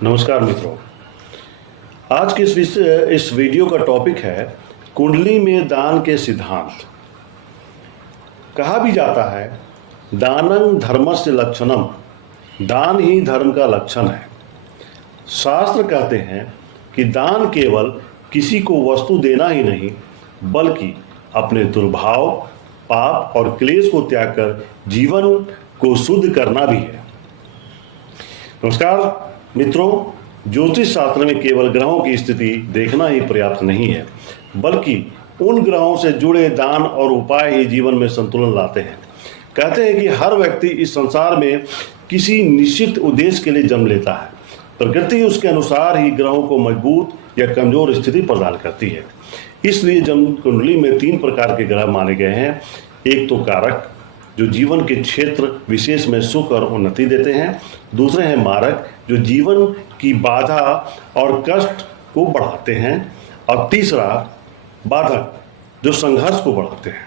नमस्कार मित्रों। आज के इस वीडियो का टॉपिक है कुंडली में दान के सिद्धांत। कहा भी जाता है दानं धर्मस्य लक्षणम, दान ही धर्म का लक्षण है। शास्त्र कहते हैं कि दान केवल किसी को वस्तु देना ही नहीं बल्कि अपने दुर्भाव, पाप और क्लेश को त्याग कर जीवन को शुद्ध करना भी है। नमस्कार मित्रों, ज्योतिष शास्त्र में केवल ग्रहों की स्थिति देखना ही पर्याप्त नहीं है बल्कि उन ग्रहों से जुड़े दान और उपाय ही जीवन में संतुलन लाते हैं। कहते हैं कि हर व्यक्ति इस संसार में किसी निश्चित उद्देश्य के लिए जन्म लेता है। प्रकृति उसके अनुसार ही ग्रहों को मजबूत या कमजोर स्थिति प्रदान करती है। इसलिए जन्म कुंडली में 3 प्रकार के ग्रह माने गए हैं। एक तो कारक, जो जीवन के क्षेत्र विशेष में सुख और उन्नति देते हैं। दूसरे हैं मारक, जो जीवन की बाधा और कष्ट को बढ़ाते हैं। और तीसरा बाधक, जो संघर्ष को बढ़ाते हैं।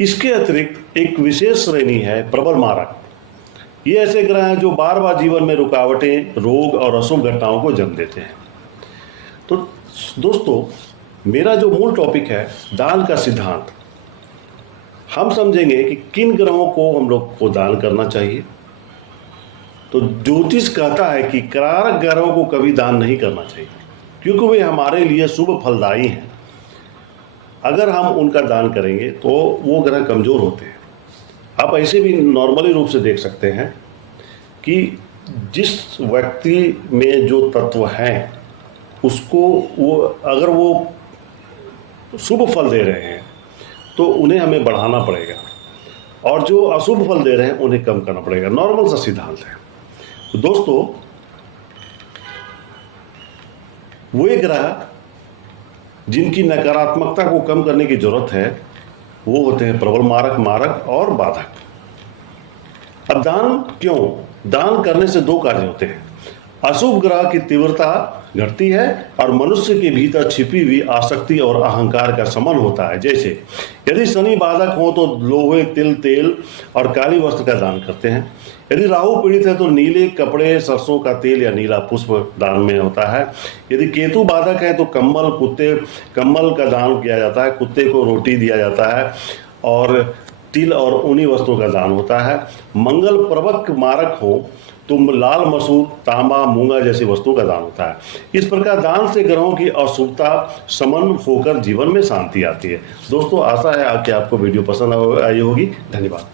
इसके अतिरिक्त एक विशेष श्रेणी है प्रबल मारक। ये ऐसे ग्रह हैं जो बार बार जीवन में रुकावटें, रोग और अशुभ घटनाओं को जन्म देते हैं। तो दोस्तों, मेरा जो मूल टॉपिक है दान का सिद्धांत, हम समझेंगे कि किन ग्रहों को हम लोग को दान करना चाहिए। तो ज्योतिष कहता है कि कारक ग्रहों को कभी दान नहीं करना चाहिए क्योंकि वे हमारे लिए शुभ फलदायी हैं। अगर हम उनका दान करेंगे तो वो ग्रह कमज़ोर होते हैं। आप ऐसे भी नॉर्मली रूप से देख सकते हैं कि जिस व्यक्ति में जो तत्व हैं उसको अगर वो शुभ फल दे रहे हैं तो उन्हें हमें बढ़ाना पड़ेगा और जो अशुभ फल दे रहे हैं उन्हें कम करना पड़ेगा। नॉर्मल सा सिद्धांत है। तो दोस्तों, वे ग्रह जिनकी नकारात्मकता को कम करने की जरूरत है वो होते हैं प्रबल मारक, मारक और बाधक। अब दान क्यों? दान करने से 2 कार्य होते हैं। अशुभ ग्रह की तीव्रता घटती है और मनुष्य के भीतर छिपी हुई आसक्ति और अहंकार का शमन होता है। जैसे यदि शनि बाधक हो तो लोहे, तिल, तेल और काली वस्त्र का दान करते हैं। यदि राहु पीड़ित है तो नीले कपड़े, सरसों का तेल या नीला पुष्प दान में होता है। यदि केतु बाधक है तो कम्बल का दान किया जाता है, कुत्ते को रोटी दिया जाता है और तिल और ऊनी वस्त्रों का दान होता है। मंगल प्रवक मारक हो तो लाल मसूर, तांबा, मूंगा जैसी वस्तुओं का दान होता है। इस प्रकार दान से ग्रहों की अशुभता शमन होकर जीवन में शांति आती है। दोस्तों, आशा है कि आपको वीडियो पसंद आई होगी। धन्यवाद।